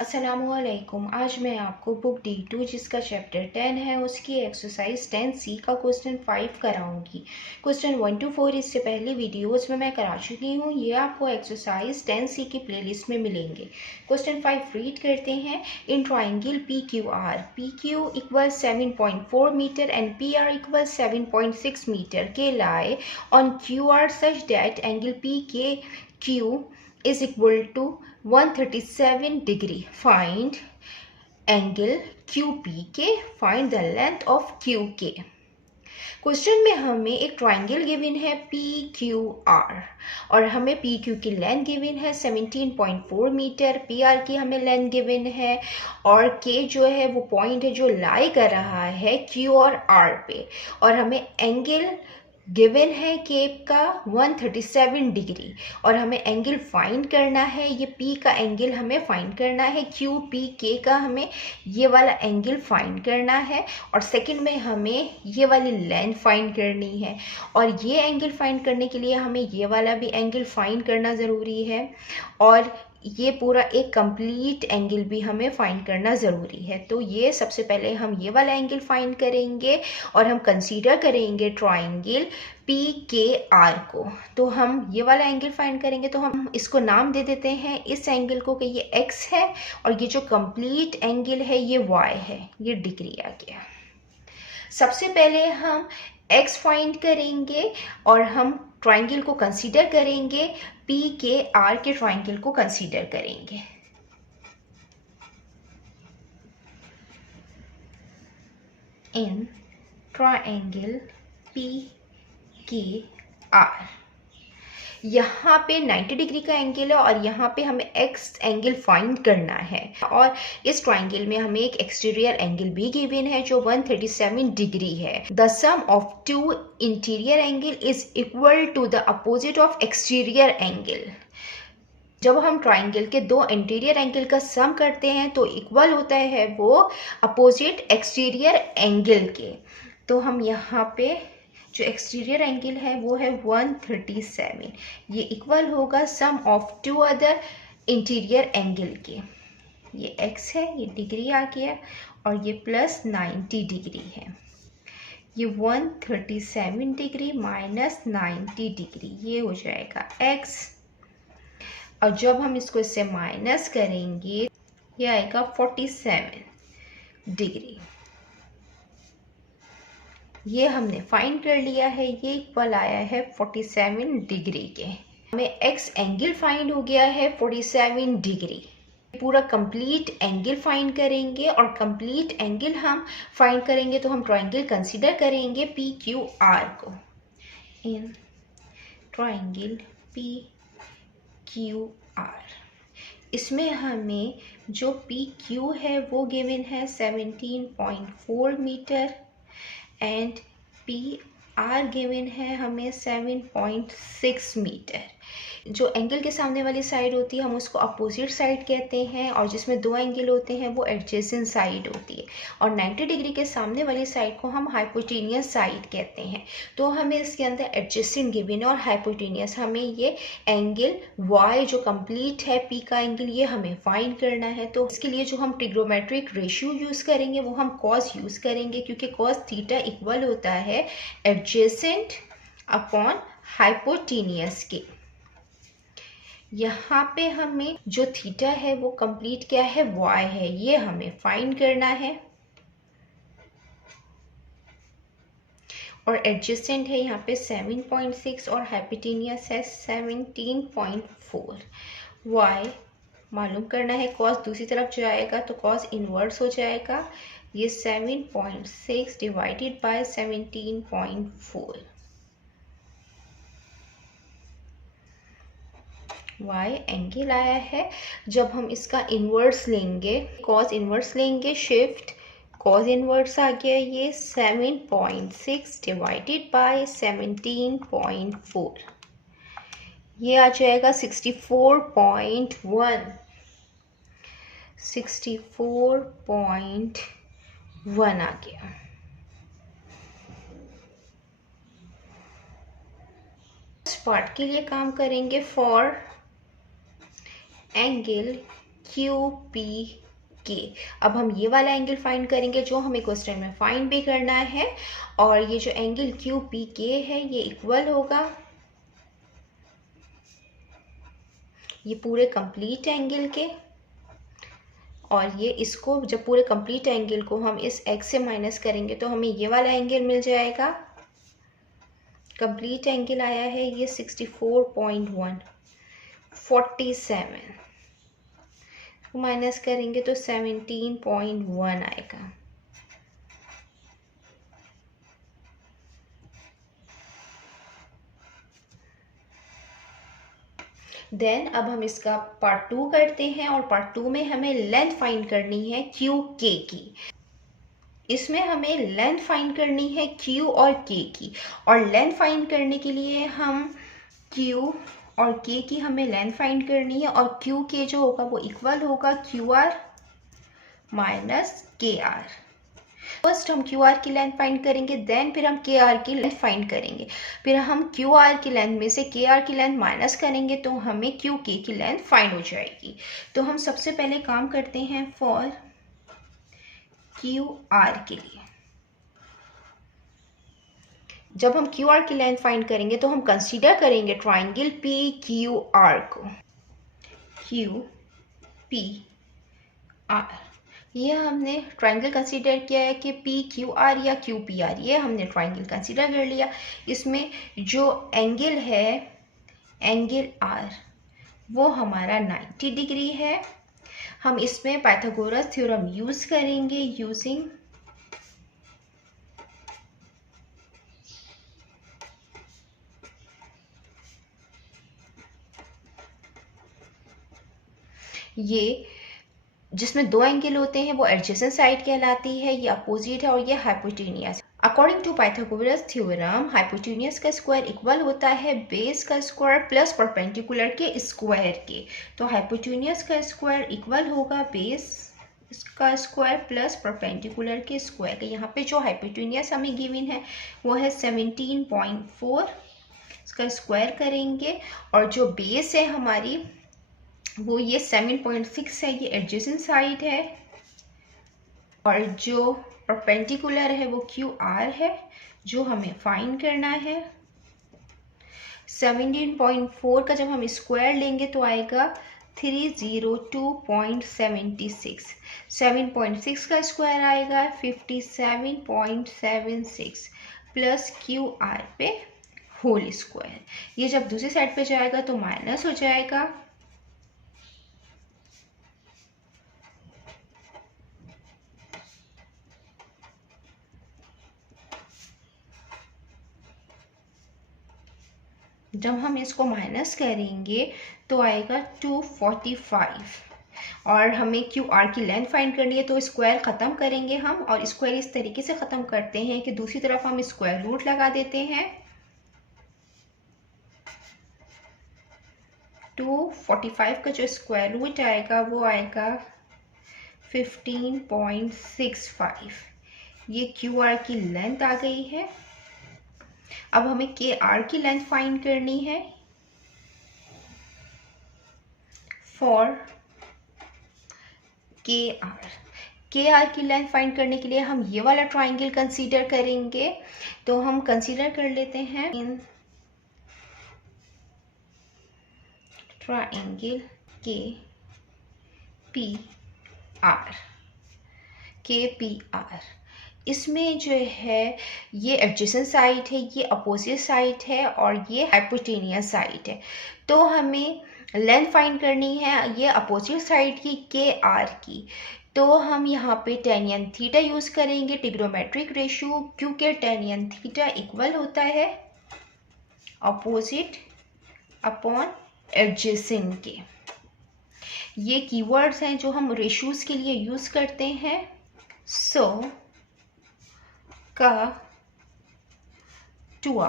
अस्सलामुअलैकुम। आज मैं आपको बुक D2 जिसका चैप्टर 10 है उसकी एक्सरसाइज 10C का क्वेश्चन 5 कराऊंगी। क्वेश्चन 1 to 4 इससे पहले वीडियोस में मैं करा चुकी हूँ, ये आपको एक्सरसाइज 10C की प्लेलिस्ट में मिलेंगे। क्वेश्चन 5 रीड करते हैं। In triangle PQR, PQ equal 7.4 metre and PR equal 7.6 metre के lie on QR such that angle PKQ is equal to 137 degree. Find angle QPK. Find the length of QK. Question में हमें एक triangle given है PQR और हमें PQ की length given है 17.4 metre, PR की हमें लेंथ गिवन है और K जो है वो पॉइंट है जो लाई कर रहा है Q और R पे, और हमें एंगल गिवन है केप का 137 डिग्री और हमें एंगल फाइंड करना है। ये P का एंगल हमें फाइंड करना है, QPK का हमें ये वाला एंगल फाइंड करना है और सेकंड में हमें ये वाली लेंथ फाइंड करनी है और ये एंगल फाइंड करने के लिए हमें ये वाला भी एंगल फाइंड करना ज़रूरी है और ये पूरा एक कंप्लीट एंगल भी हमें फाइंड करना ज़रूरी है। तो ये सबसे पहले हम ये वाला एंगल फाइंड करेंगे और हम कंसीडर करेंगे ट्राइंगल PKR को। तो हम ये वाला एंगल फाइंड करेंगे तो हम इसको नाम दे देते हैं इस एंगल को कि ये X है और ये जो कंप्लीट एंगल है ये Y है, ये डिग्री आ गया। सबसे पहले हम x फाइंड करेंगे और हम ट्राइंगल को कंसीडर करेंगे, PKR के ट्राइंगल को कंसीडर करेंगे। इन ट्राइंगल PKR यहाँ पे 90 डिग्री का एंगल है और यहाँ पे हमें एक्स एंगल फाइंड करना है और इस ट्राइंगल में हमें एक एक्सटीरियर एंगल भी गिवन है जो 137 डिग्री है। The sum of two interior angle is equal to the opposite of exterior angle. जब हम ट्राइंगल के दो इंटीरियर एंगल का सम करते हैं तो इक्वल होता है वो अपोजिट एक्सटीरियर एंगल के। तो हम यहाँ पे जो एक्सटीरियर एंगल है वो है 137, ये इक्वल होगा sum of two other interior angle के। ये x है, ये डिग्री आ गया और ये प्लस 90 डिग्री है। ये 137 डिग्री माइनस 90 डिग्री ये हो जाएगा x और जब हम इसको इससे माइनस करेंगे ये आएगा 47 डिग्री। ये हमने फाइंड कर लिया है, ये इक्वल आया है 47 डिग्री के। हमें x एंगल फाइंड हो गया है 47 डिग्री। पूरा कंप्लीट एंगल फाइंड करेंगे और कंप्लीट एंगल हम फाइंड करेंगे तो हम ट्राइंगल कंसीडर करेंगे PQR को। इन ट्राइंगल PQR इसमें हमें जो PQ है वो गिवन है 17.4 मीटर एंड PR गिवन है हमें 7.6 मीटर। जो एंगल के सामने वाली साइड होती है हम उसको अपोजिट साइड कहते हैं और जिसमें दो एंगल होते हैं वो एडजेसेंट साइड होती है और 90 डिग्री के सामने वाली साइड को हम हाइपोटेनियस साइड कहते हैं। तो हमें इसके अंदर एडजेसेंट गिवन है और हाइपोटेनियस, हमें ये एंगल Y जो कंप्लीट है P का एंगल ये हमें फाइंड करना है। तो इसके लिए जो हम ट्रिग्नोमेट्रिक रेशियो यूज़ करेंगे वो हम cos यूज़ करेंगे क्योंकि cos थीटा इक्वल होता है एडजेसेंट अपॉन हाइपोटेनियस के। यहाँ पे हमें जो थीटा है वो कंप्लीट क्या है Y है, ये हमें फाइंड करना है और एडजेसेंट है यहाँ पे 7.6 और हाइपोटेनियस है 17.4। Y मालूम करना है, cos दूसरी तरफ जाएगा तो cos इनवर्स हो जाएगा, ये 7.6 डिवाइडेड बाय 17.4। Y एंगल आया है। जब हम इसका इन्वर्स लेंगे, cos इन्वर्स लेंगे, शिफ्ट cos इन्वर्स आ गया, ये 7.6 डिवाइडेड बाय 17.4, ये आ जाएगा 64.1 आ गया। इस पार्ट के लिए काम करेंगे फॉर एंगल QPK। अब हम ये वाला एंगल फाइंड करेंगे जो हमें क्वेश्चन में फाइंड भी करना है, और ये जो एंगल QPK है ये इक्वल होगा ये पूरे कंप्लीट एंगल के, और ये इसको जब पूरे कंप्लीट एंगल को हम इस x से माइनस करेंगे तो हमें ये वाला एंगल मिल जाएगा। कंप्लीट एंगल आया है ये 64.1, 47 माइनस करेंगे तो 17.1 आएगा। देन अब हम इसका पार्ट 2 करते हैं, और पार्ट 2 में हमें लेंथ फाइंड करनी है QK की। इसमें हमें लेंथ फाइंड करनी है Q और K की, और लेंथ फाइंड करने के लिए हम Q और K की हमें लेंथ फाइंड करनी है, और QK जो होगा वो इक्वल होगा QR माइनस KR। फर्स्ट हम QR की लेंथ फाइंड करेंगे, देन फिर हम KR की लेंथ फाइंड करेंगे, फिर हम QR की लेंथ में से KR की लेंथ माइनस करेंगे तो हमें QK की लेंथ फाइंड हो जाएगी। तो हम सबसे पहले काम करते हैं फॉर QR के लिए। जब हम QR की लेंथ फाइंड करेंगे तो हम कंसीडर करेंगे ट्राइंगल PQR को। QPR ये हमने ट्राइंगल कंसीडर किया है कि PQR या QPR, ये हमने ट्राइंगल कंसीडर कर लिया। इसमें जो एंगल है एंगल R वो हमारा 90 डिग्री है। हम इसमें पाइथागोरस थ्योरम यूज करेंगे यूजिंग ये जिसमें दो एंगल होते हैं वो एडजेसेंट साइड कहलाती है, ये अपोजिट है और ये hypotenuse. According to Pythagoras theorem hypotenuse का स्क्वायर इक्वल होता है बेस का स्क्वायर प्लस परपेंडिकुलर के स्क्वायर के। तो हाइपोटेनियस का स्क्वायर इक्वल होगा बेस का स्क्वायर प्लस परपेंडिकुलर के स्क्वायर के। यहाँ पे जो हाइपोटेनियस हमें गिवन है वो है 17.4, इसका स्क्वायर करेंगे, और जो बेस है हमारी वो ये 7.6 है, ये एडजेसेंट साइड है, और जो परपेंडिकुलर है वो QR है जो हमें फाइंड करना है। 17.4 का जब हम स्क्वायर लेंगे तो आएगा 302.76, 7.6 का स्क्वायर आएगा 57.76 प्लस QR पे होल स्क्वायर। ये जब दूसरी साइड पे जाएगा तो माइनस हो जाएगा, जब हम इसको माइनस करेंगे तो आएगा 245, और हमें QR की लेंथ फाइंड करनी है तो स्क्वायर ख़त्म करेंगे हम, और स्क्वायर इस तरीके से ख़त्म करते हैं कि दूसरी तरफ हम स्क्वायर रूट लगा देते हैं। 245 का जो स्क्वायर रूट आएगा वो आएगा 15.65, ये QR की लेंथ आ गई है। अब हमें KR की लेंथ फाइंड करनी है फॉर KR की लेंथ फाइंड करने के लिए हम ये वाला ट्राइंगल कंसीडर करेंगे। तो हम कंसीडर कर लेते हैं इन ट्राइंगल KPR। इसमें जो है ये एडजेसेंट साइड है, ये अपोजिट साइड है, और ये हाइपोटेनियस साइड है। तो हमें लेंथ फाइंड करनी है ये अपोजिट साइड की KR की। तो हम यहाँ पे टेनियन थीटा यूज़ करेंगे ट्रिग्नोमेट्रिक रेशियो, क्योंकि टेनियन थीटा इक्वल होता है अपोजिट अपॉन एडजेसेंट के। ये कीवर्ड्स हैं जो हम रेशियोज के लिए यूज़ करते हैं। सो का टुआ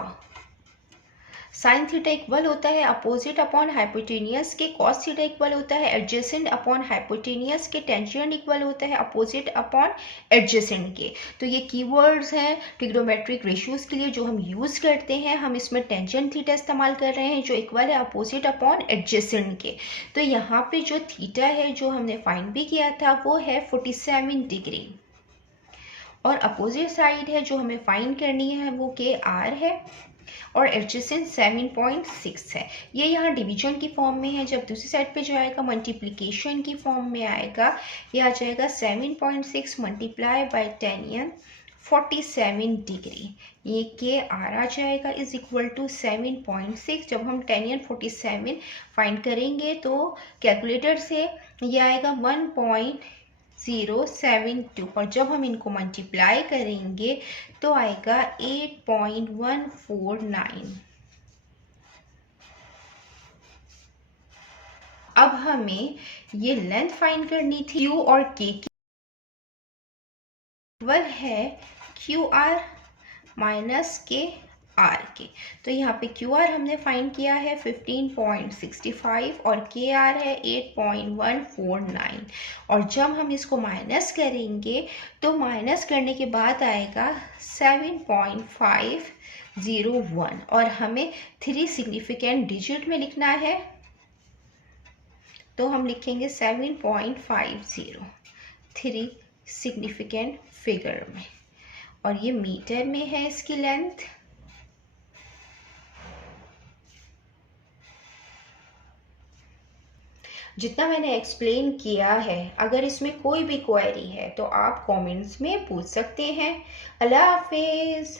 साइन थीटा इक्वल होता है अपोजिट अपॉन हाइपोटेनियस के, कॉस थीटा इक्वल होता है एडजेसेंट अपॉन हाइपोटेनियस के, टेंजेंट इक्वल होता है अपोजिट अपॉन एडजेसेंट के। तो ये कीवर्ड्स हैं ट्रिग्नोमेट्रिक रेशियोज के लिए जो हम यूज़ करते हैं। हम इसमें टेंजेंट थीटा इस्तेमाल कर रहे हैं जो इक्वल है अपोजिट अपॉन एडजेसेंट के। तो यहाँ पे जो थीटा है जो हमने फाइंड भी किया था वो है 47 डिग्री, और अपोजिट साइड है जो हमें फाइंड करनी है वो के आर है, और एडजेसेंट 7.6 है। ये यहाँ डिवीजन की फॉर्म में है। जब दूसरी साइड पे जो आएगा मल्टीप्लिकेशन की फॉर्म में आएगा, ये आ जाएगा 7.6 मल्टीप्लाई बाई 10n 47 डिग्री। ये के आर आ जाएगा इज इक्वल टू 7.6। जब हम 10n 47 फाइंड करेंगे तो कैलकुलेटर से ये आएगा 1.072, और जब हम इनको मल्टीप्लाई करेंगे तो आएगा 8.149। अब हमें ये लेंथ फाइंड करनी थी। क्यू और के की इक्वल है क्यू आर माइनस के आर के। तो यहाँ पे क्यू आर हमने फाइंड किया है 15.65 और के आर है 8.149, और जब हम इसको माइनस करेंगे तो माइनस करने के बाद आएगा 7.501, और हमें 3 सिग्निफिकेंट डिजिट में लिखना है तो हम लिखेंगे 7.50 3 सिग्निफिकेंट फिगर में, और ये मीटर में है इसकी लेंथ। जितना मैंने एक्सप्लेन किया है, अगर इसमें कोई भी क्वेरी है तो आप कमेंट्स में पूछ सकते हैं। अल्लाह हाफिज़।